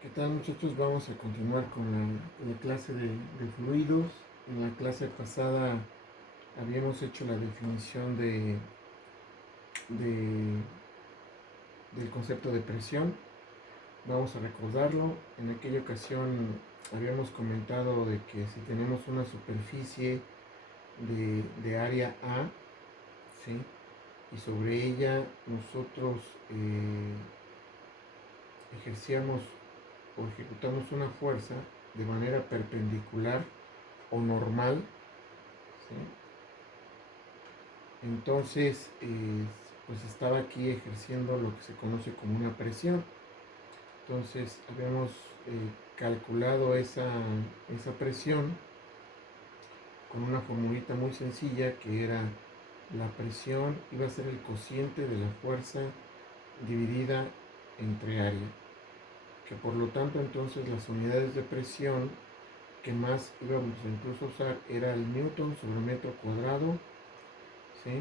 ¿Qué tal, muchachos? Vamos a continuar con la clase de fluidos. En la clase pasada habíamos hecho la definición de- del concepto de presión. Vamos a recordarlo. En aquella ocasión habíamos comentado de que si tenemos una superficie de área A, ¿sí? Y sobre ella nosotros ejercíamos o ejecutamos una fuerza de manera perpendicular o normal, ¿sí? Entonces, pues estaba aquí ejerciendo lo que se conoce como una presión. Entonces, habíamos calculado esa presión con una formulita muy sencilla que era la presión iba a ser el cociente de la fuerza dividida entre área, que por lo tanto entonces las unidades de presión que más íbamos a incluso usar era el newton sobre metro cuadrado, ¿sí?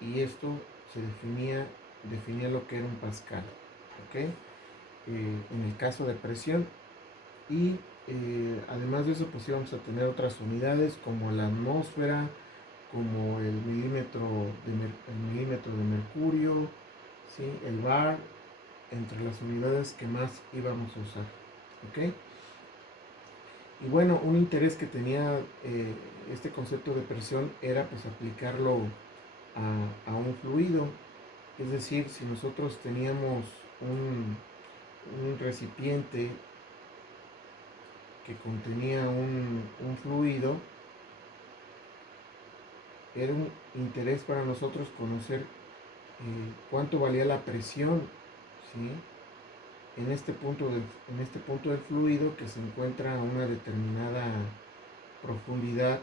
Y esto se definía lo que era un pascal, ¿ok? En el caso de presión. Y además de eso, pues íbamos a tener otras unidades como la atmósfera, como el milímetro de mercurio, ¿sí? El bar, entre las unidades que más íbamos a usar, ¿ok? Y bueno, un interés que tenía este concepto de presión era pues aplicarlo a un fluido. Es decir, si nosotros teníamos un recipiente que contenía un fluido, era un interés para nosotros conocer cuánto valía la presión, ¿sí? En este punto del fluido que se encuentra a una determinada profundidad,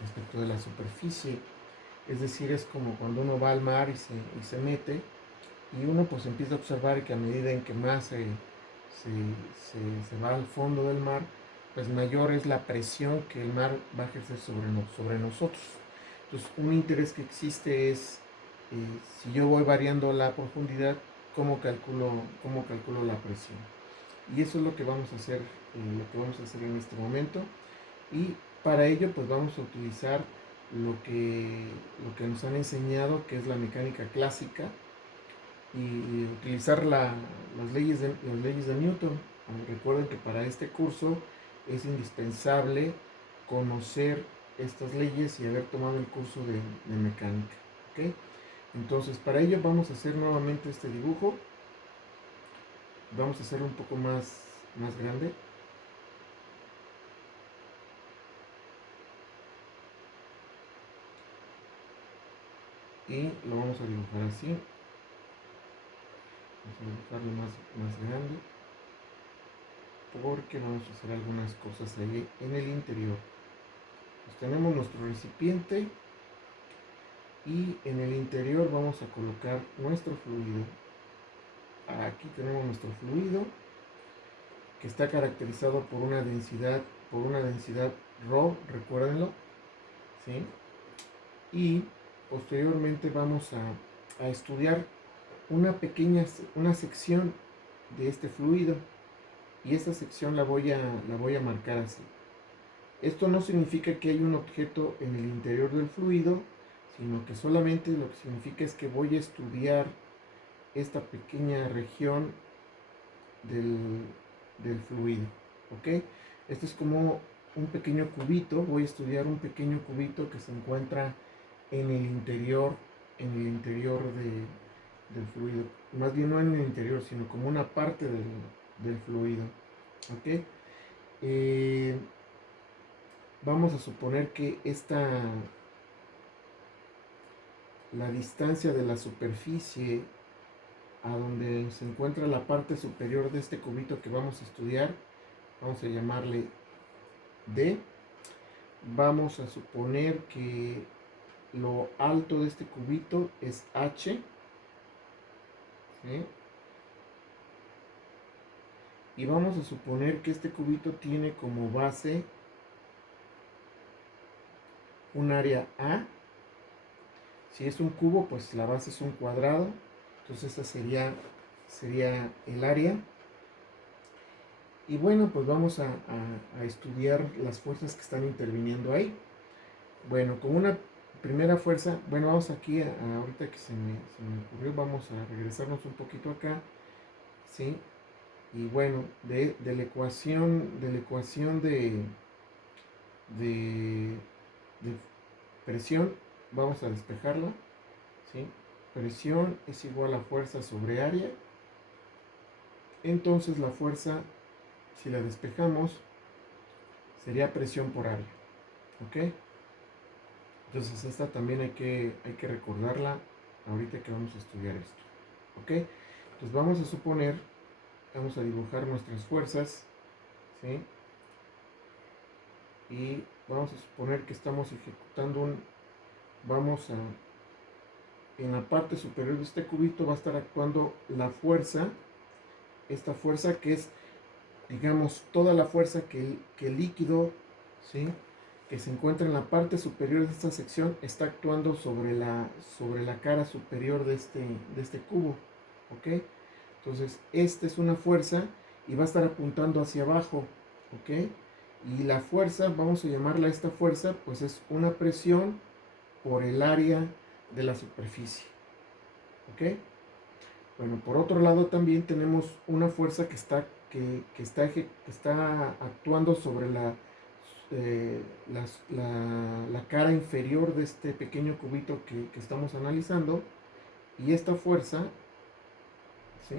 respecto de la superficie. Es decir, es como cuando uno va al mar y se mete y uno pues empieza a observar que a medida en que más se va al fondo del mar, pues mayor es la presión que el mar va a ejercer sobre nosotros. Entonces, un interés que existe es, si yo voy variando la profundidad, cómo calculo la presión. Y eso es lo que vamos a hacer, en este momento. Y para ello, pues vamos a utilizar lo que nos han enseñado, que es la mecánica clásica, y utilizar las leyes de Newton. Recuerden que para este curso es indispensable conocer estas leyes y haber tomado el curso de mecánica, ¿ok? Entonces, para ello vamos a hacer nuevamente este dibujo. Vamos a hacerlo un poco más grande. Y lo vamos a dibujar así. Vamos a dibujarlo más grande, porque vamos a hacer algunas cosas ahí en el interior. Pues tenemos nuestro recipiente y en el interior vamos a colocar nuestro fluido. Aquí tenemos nuestro fluido, que está caracterizado por una densidad ρ, recuérdenlo, ¿sí? Y posteriormente vamos a estudiar una sección de este fluido, y esta sección la voy a marcar así. Esto no significa que hay un objeto en el interior del fluido, sino que solamente lo que significa es que voy a estudiar esta pequeña región del, del fluido, ¿ok? Esto es como un pequeño cubito. Voy a estudiar un pequeño cubito que se encuentra en el interior del fluido. Más bien no en el interior, sino como una parte del fluido, ¿ok? Vamos a suponer que la distancia de la superficie a donde se encuentra la parte superior de este cubito que vamos a estudiar, vamos a llamarle D. Vamos a suponer que lo alto de este cubito es H, ¿sí? Y vamos a suponer que este cubito tiene como base un área A. Si es un cubo, pues la base es un cuadrado. Entonces esta sería sería el área. Y bueno, pues vamos a estudiar las fuerzas que están interviniendo ahí. Bueno, con una primera fuerza, bueno, vamos aquí, ahorita que se me ocurrió, vamos a regresarnos un poquito acá, ¿sí? Y bueno, de la ecuación de, de presión, vamos a despejarla, ¿sí? Presión es igual a fuerza sobre área. Entonces la fuerza, si la despejamos, sería presión por área, ¿ok? Entonces esta también hay que recordarla ahorita que vamos a estudiar esto, ¿ok? Entonces vamos a suponer, vamos a dibujar nuestras fuerzas, ¿sí? Y vamos a suponer que estamos ejecutando en la parte superior de este cubito va a estar actuando la fuerza, esta fuerza que es, digamos, toda la fuerza que el líquido, ¿sí?, que se encuentra en la parte superior de esta sección está actuando sobre la cara superior de este cubo, ¿ok? Entonces, esta es una fuerza y va a estar apuntando hacia abajo, ¿ok? Y la fuerza, vamos a llamarla esta fuerza, pues es una presión por el área de la superficie, ¿ok? Bueno, por otro lado también tenemos una fuerza que está actuando sobre la cara inferior de este pequeño cubito que estamos analizando. Y esta fuerza, ¿sí?,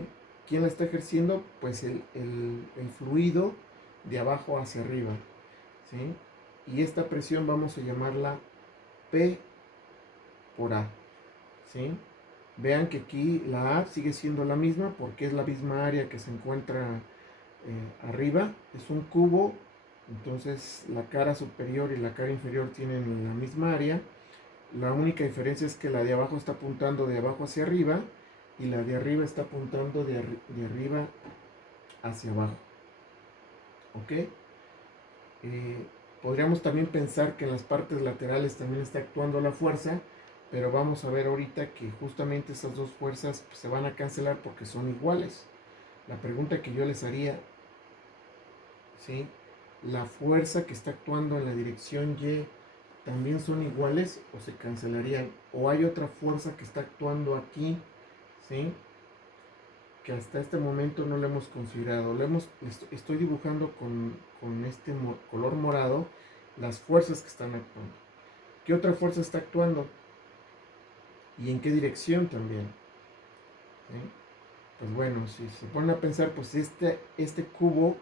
¿quién la está ejerciendo? Pues el fluido de abajo hacia arriba, ¿sí? Y esta presión vamos a llamarla P por A, ¿sí? Vean que aquí la A sigue siendo la misma porque es la misma área que se encuentra arriba. Es un cubo, entonces la cara superior y la cara inferior tienen la misma área. La única diferencia es que la de abajo está apuntando de abajo hacia arriba y la de arriba está apuntando de arriba hacia abajo, ¿ok? Podríamos también pensar que en las partes laterales también está actuando la fuerza, pero vamos a ver ahorita que justamente esas dos fuerzas pues, se van a cancelar porque son iguales. La pregunta que yo les haría, ¿sí?, ¿la fuerza que está actuando en la dirección Y también son iguales o se cancelarían? ¿O hay otra fuerza que está actuando aquí, ¿sí?, que hasta este momento no lo hemos considerado? Estoy dibujando con este color morado las fuerzas que están actuando. ¿Qué otra fuerza está actuando? ¿Y en qué dirección también? ¿Sí? Pues bueno, si se ponen a pensar, pues este cubo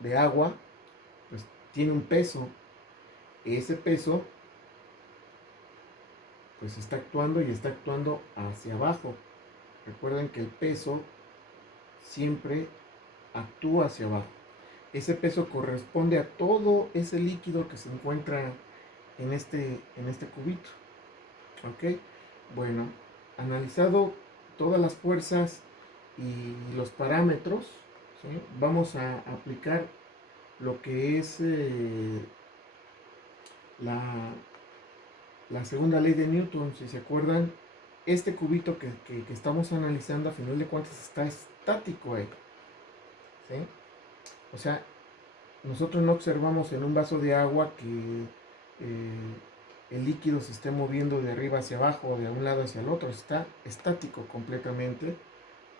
de agua, pues tiene un peso. Ese peso, pues está actuando y está actuando hacia abajo. Recuerden que el peso siempre actúa hacia abajo. Ese peso corresponde a todo ese líquido que se encuentra en este cubito, ¿ok? Bueno, analizado todas las fuerzas y los parámetros, ¿sí?, vamos a aplicar lo que es la segunda ley de Newton. Si se acuerdan, este cubito que estamos analizando a final de cuentas está estático ahí, ¿sí? O sea, nosotros no observamos en un vaso de agua que el líquido se esté moviendo de arriba hacia abajo o de un lado hacia el otro, está estático completamente,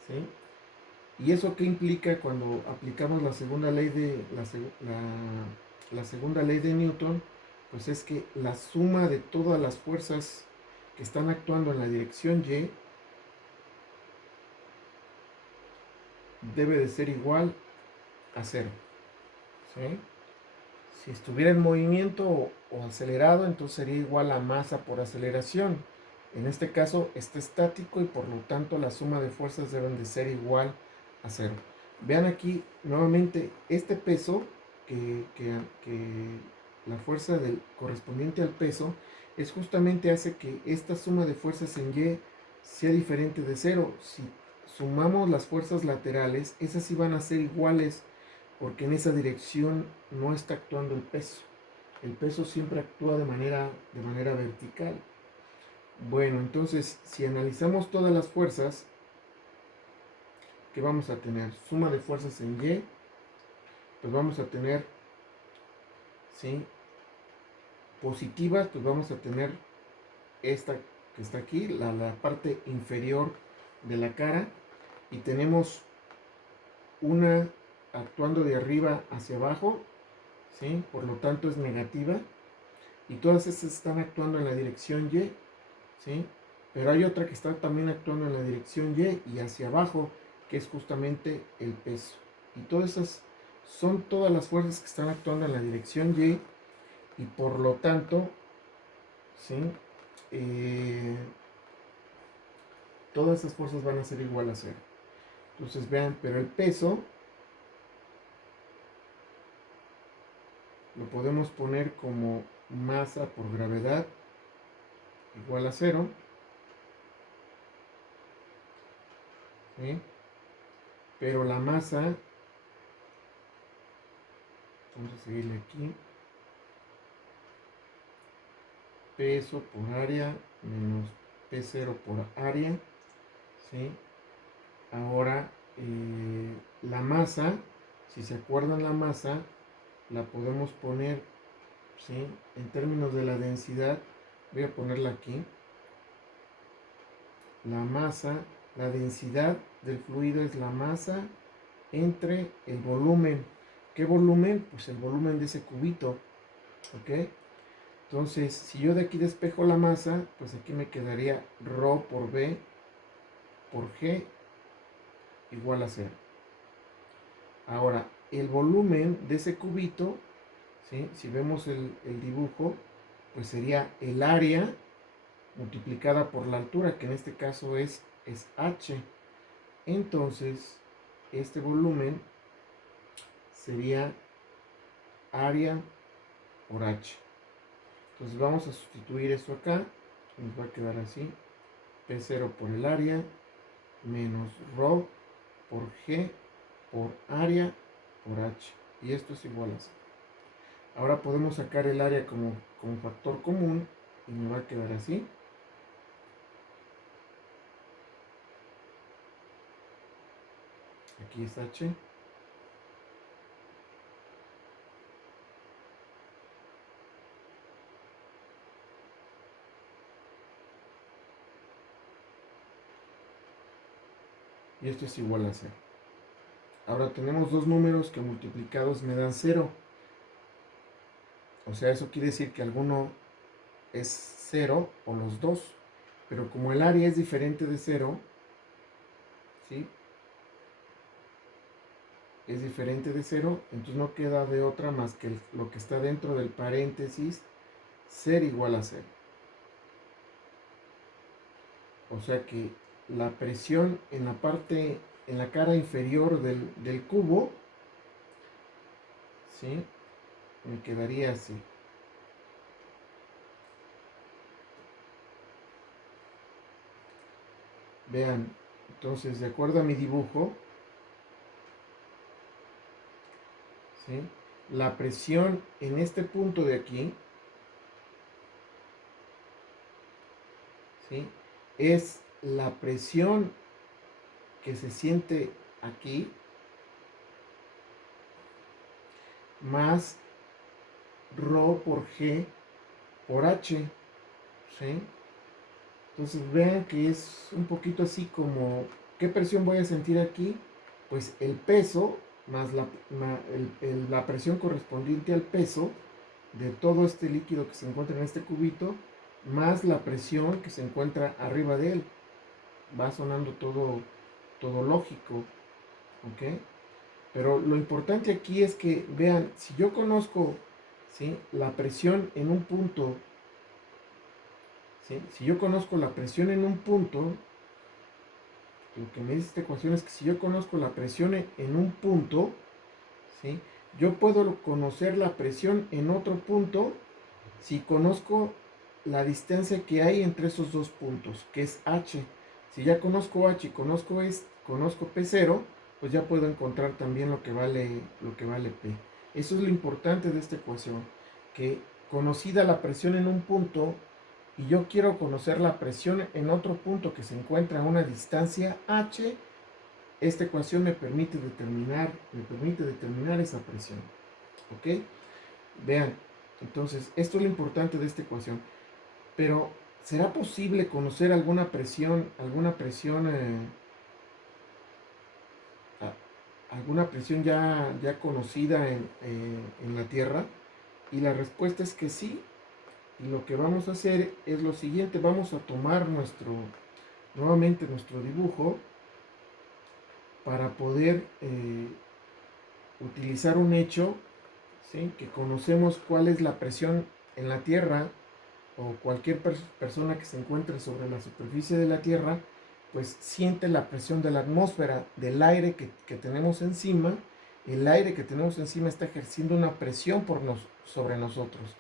¿sí? ¿Y eso qué implica cuando aplicamos la segunda ley la segunda ley de Newton? Pues es que la suma de todas las fuerzas que están actuando en la dirección Y debe de ser igual a cero, ¿sí? Si estuviera en movimiento o acelerado, entonces sería igual a masa por aceleración. En este caso está estático y por lo tanto la suma de fuerzas deben de ser igual a cero. Vean aquí nuevamente este peso, que la fuerza correspondiente al peso es justamente hace que esta suma de fuerzas en Y sea diferente de cero. Si sumamos las fuerzas laterales, esas sí van a ser iguales porque en esa dirección no está actuando el peso. El peso siempre actúa de manera vertical. Bueno, entonces, si analizamos todas las fuerzas, ¿qué vamos a tener? Suma de fuerzas en Y, pues vamos a tener, ¿sí? Positivas, pues vamos a tener esta que está aquí, la parte inferior de la cara, y tenemos una actuando de arriba hacia abajo, ¿sí? Por lo tanto es negativa, y todas estas están actuando en la dirección Y, ¿sí? Pero hay otra que está también actuando en la dirección Y y hacia abajo, que es justamente el peso. Y todas esas son todas las fuerzas que están actuando en la dirección Y, y por lo tanto, ¿sí? Eh, todas esas fuerzas van a ser igual a cero. Entonces vean, pero el peso lo podemos poner como masa por gravedad igual a cero, ¿sí? Pero la masa, vamos a seguirle aquí, peso por área menos P0 por área, ¿sí? Ahora, la masa, si se acuerdan la masa, la podemos poner, ¿sí? En términos de la densidad, voy a ponerla aquí. La masa, la densidad del fluido es la masa entre el volumen. ¿Qué volumen? Pues el volumen de ese cubito, ¿ok? Entonces, si yo de aquí despejo la masa, pues aquí me quedaría ρ por B por G igual a 0. Ahora, el volumen de ese cubito, ¿sí? Si vemos el dibujo, pues sería el área multiplicada por la altura, que en este caso es H. Entonces, este volumen sería área por H. Entonces vamos a sustituir eso acá. Nos va a quedar así. P0 por el área menos ρ por G por área por H. Y esto es igual a 0. Ahora podemos sacar el área como factor común y me va a quedar así. Aquí es H. Y esto es igual a 0. Ahora tenemos dos números que multiplicados me dan 0. O sea, eso quiere decir que alguno es 0 o los dos. Pero como el área es diferente de 0, ¿sí? Es diferente de 0, entonces no queda de otra más que lo que está dentro del paréntesis ser igual a 0. O sea que la presión en la parte, en la cara inferior del cubo, ¿sí? Me quedaría así. Vean, entonces de acuerdo a mi dibujo, ¿sí? La presión en este punto de aquí, ¿sí? Es la presión que se siente aquí más ρ por G por H, ¿sí? Entonces vean que es un poquito así como, ¿qué presión voy a sentir aquí? Pues el peso más la presión correspondiente al peso de todo este líquido que se encuentra en este cubito, más la presión que se encuentra arriba de él. Va sonando todo lógico, ¿ok? Pero lo importante aquí es que vean, si yo conozco, ¿sí? La presión en un punto, ¿sí? Si yo conozco la presión en un punto, lo que me dice esta ecuación es que si yo conozco la presión en un punto, ¿sí? Yo puedo conocer la presión en otro punto si conozco la distancia que hay entre esos dos puntos, que es H. Si ya conozco H y conozco P0, pues ya puedo encontrar también lo que vale P. Eso es lo importante de esta ecuación, que conocida la presión en un punto y yo quiero conocer la presión en otro punto que se encuentra a una distancia H, esta ecuación me permite determinar esa presión. ¿Ok? Vean, entonces, esto es lo importante de esta ecuación. Pero, ¿será posible conocer alguna presión, ya conocida en la Tierra? Y la respuesta es que sí. Y lo que vamos a hacer es lo siguiente: vamos a tomar nuevamente nuestro dibujo para poder utilizar un hecho, ¿sí? Que conocemos cuál es la presión en la Tierra, o cualquier persona que se encuentre sobre la superficie de la Tierra, pues siente la presión de la atmósfera, del aire que tenemos encima. El aire que tenemos encima está ejerciendo una presión sobre nosotros.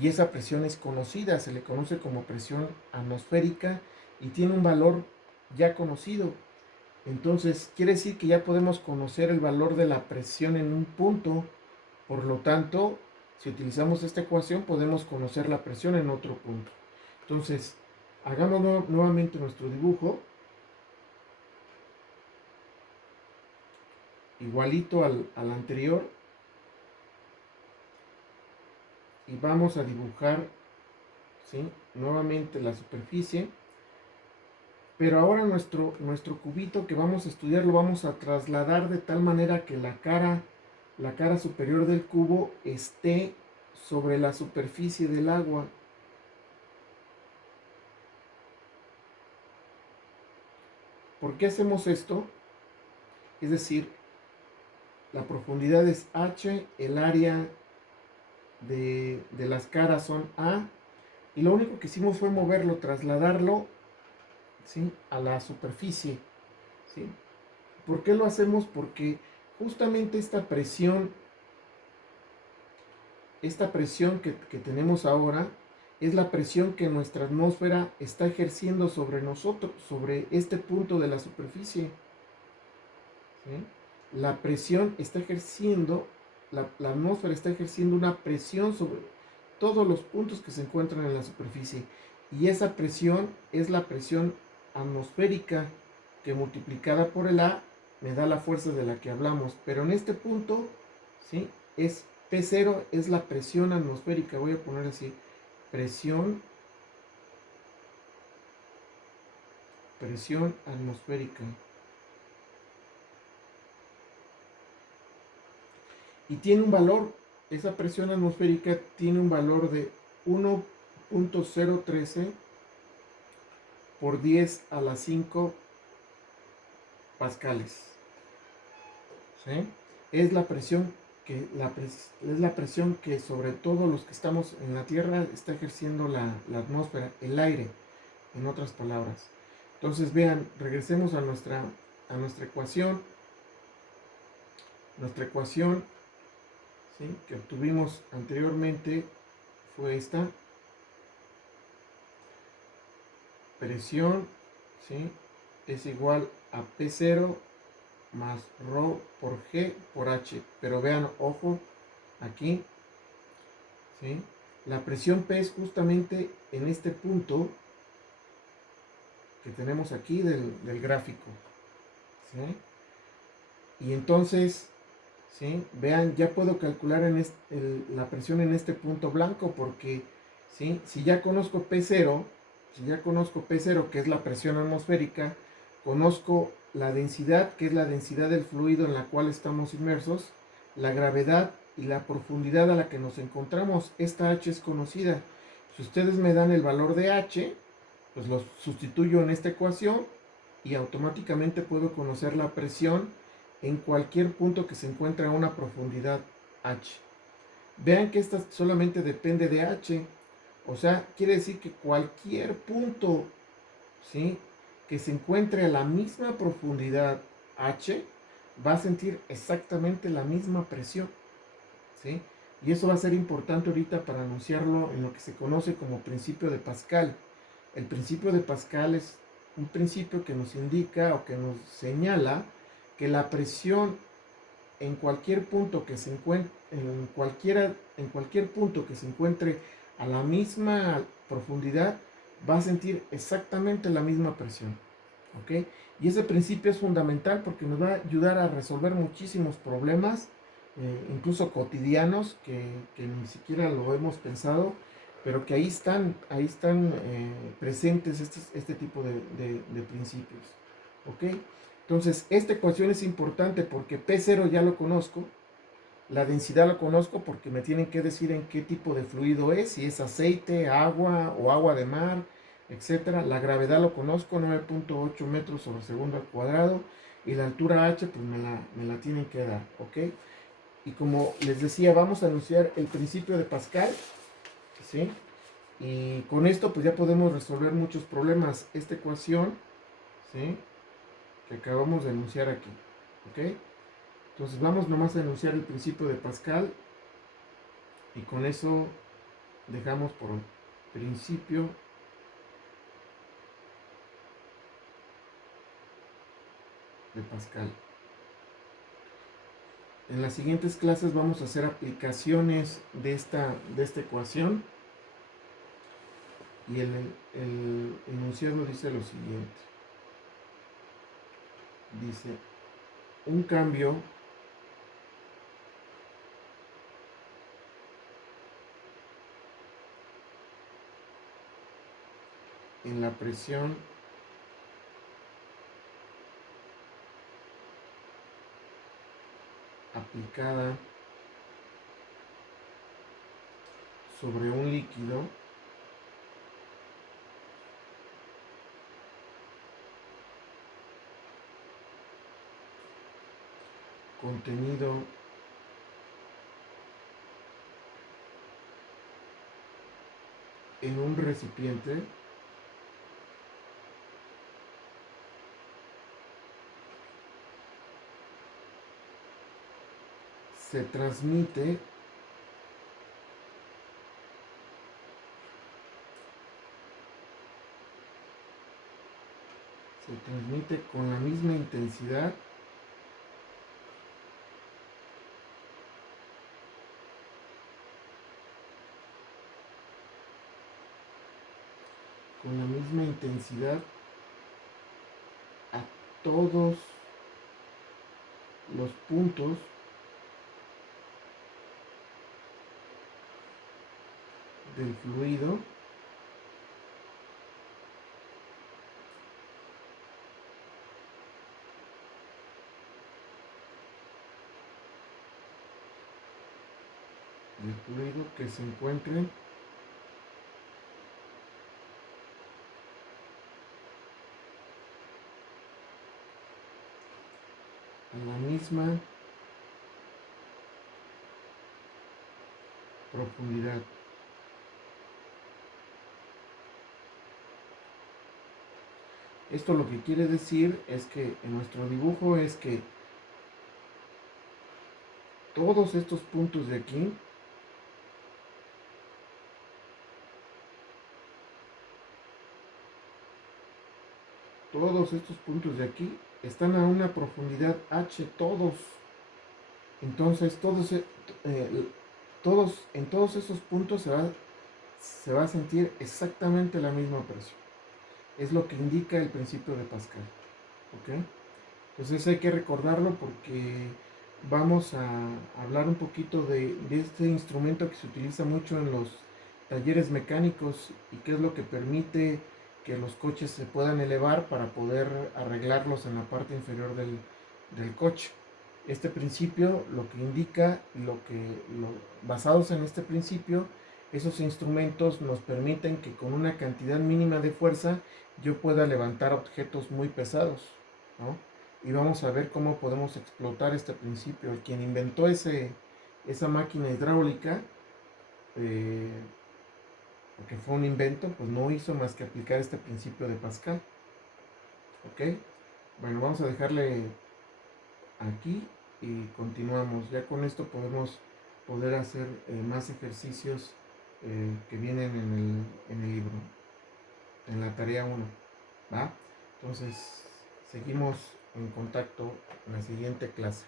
Y esa presión es conocida, se le conoce como presión atmosférica y tiene un valor ya conocido. Entonces, quiere decir que ya podemos conocer el valor de la presión en un punto. Por lo tanto, si utilizamos esta ecuación, podemos conocer la presión en otro punto. Entonces, hagamos nuevamente nuestro dibujo, igualito al anterior, y vamos a dibujar, ¿sí?, nuevamente la superficie. Pero ahora nuestro cubito que vamos a estudiar lo vamos a trasladar de tal manera que la cara superior del cubo esté sobre la superficie del agua. ¿Por qué hacemos esto? Es decir, la profundidad es H, el área de las caras son A, y lo único que hicimos fue moverlo, trasladarlo, ¿sí?, a la superficie, ¿sí? ¿Por qué lo hacemos? Porque justamente esta presión que tenemos ahora es la presión que nuestra atmósfera está ejerciendo sobre nosotros, sobre este punto de la superficie, ¿sí? La presión está ejerciendo, la atmósfera está ejerciendo una presión sobre todos los puntos que se encuentran en la superficie. Y esa presión es la presión atmosférica, que multiplicada por el A me da la fuerza de la que hablamos. Pero en este punto, ¿sí?, es P0, es la presión atmosférica. Voy a poner así: presión atmosférica. Y tiene un valor, esa presión atmosférica tiene un valor de 1.013 por 10 a la 5 pascales. ¿Sí? Es la presión que sobre todo los que estamos en la Tierra está ejerciendo la atmósfera, el aire, en otras palabras. Entonces, vean, regresemos a nuestra ecuación. Nuestra ecuación, ¿sí?, que obtuvimos anteriormente fue esta: presión, ¿sí?, es igual a P0 más ρ por G por H. Pero vean, ojo, aquí, ¿sí?, la presión P es justamente en este punto que tenemos aquí del gráfico, ¿sí? Y entonces, ¿sí?, vean, ya puedo calcular la presión en este punto blanco, porque, ¿sí?, si ya conozco P0, que es la presión atmosférica, conozco la densidad, que es la densidad del fluido en la cual estamos inmersos, la gravedad y la profundidad a la que nos encontramos. Esta H es conocida. Si ustedes me dan el valor de H, pues lo sustituyo en esta ecuación y automáticamente puedo conocer la presión en cualquier punto que se encuentre a una profundidad H. Vean que esta solamente depende de H. O sea, quiere decir que cualquier punto, ¿sí?, que se encuentre a la misma profundidad H va a sentir exactamente la misma presión, ¿sí? Y eso va a ser importante ahorita para anunciarlo en lo que se conoce como principio de Pascal. El principio de Pascal es un principio que nos indica o que nos señala que la presión en cualquier punto que se encuentre, en cualquier punto que se encuentre a la misma profundidad, va a sentir exactamente la misma presión. ¿ok? Y ese principio es fundamental porque nos va a ayudar a resolver muchísimos problemas, incluso cotidianos, que ni siquiera lo hemos pensado, pero que ahí están presentes este tipo de principios, ¿ok? Entonces, esta ecuación es importante porque P0 ya lo conozco, la densidad lo conozco porque me tienen que decir en qué tipo de fluido es, si es aceite, agua o agua de mar, etcétera. La gravedad lo conozco, 9.8 metros sobre segundo al cuadrado. Y la altura h, pues me la tienen que dar, ¿ok? Y como les decía, vamos a anunciar el principio de Pascal, ¿sí? Y con esto, pues ya podemos resolver muchos problemas. Esta ecuación, ¿sí? Que acabamos de anunciar aquí, ¿ok? Entonces vamos nomás a enunciar el principio de Pascal y con eso dejamos por principio de Pascal. En las siguientes clases vamos a hacer aplicaciones de esta ecuación y el enunciado dice lo siguiente. Dice, un cambio en la presión aplicada sobre un líquido contenido en un recipiente se transmite con la misma intensidad a todos los puntos del fluido que se encuentren a la misma profundidad. Esto lo que quiere decir es que en nuestro dibujo es que todos estos puntos de aquí están a una profundidad h todos. Entonces en todos esos puntos se va a sentir exactamente la misma presión. Es lo que indica el principio de Pascal. ¿Ok? Entonces hay que recordarlo porque vamos a hablar un poquito de este instrumento que se utiliza mucho en los talleres mecánicos y qué es lo que permite que los coches se puedan elevar para poder arreglarlos en la parte inferior del coche. Este principio lo que indica, basados en este principio, esos instrumentos nos permiten que con una cantidad mínima de fuerza yo pueda levantar objetos muy pesados, ¿no? Y vamos a ver cómo podemos explotar este principio. El quien inventó esa máquina hidráulica, porque fue un invento, pues no hizo más que aplicar este principio de Pascal. ¿Ok? Bueno, vamos a dejarle aquí y continuamos. Ya con esto podemos poder hacer más ejercicios que vienen en el libro, en la tarea 1. ¿Va? Entonces, seguimos en contacto en la siguiente clase.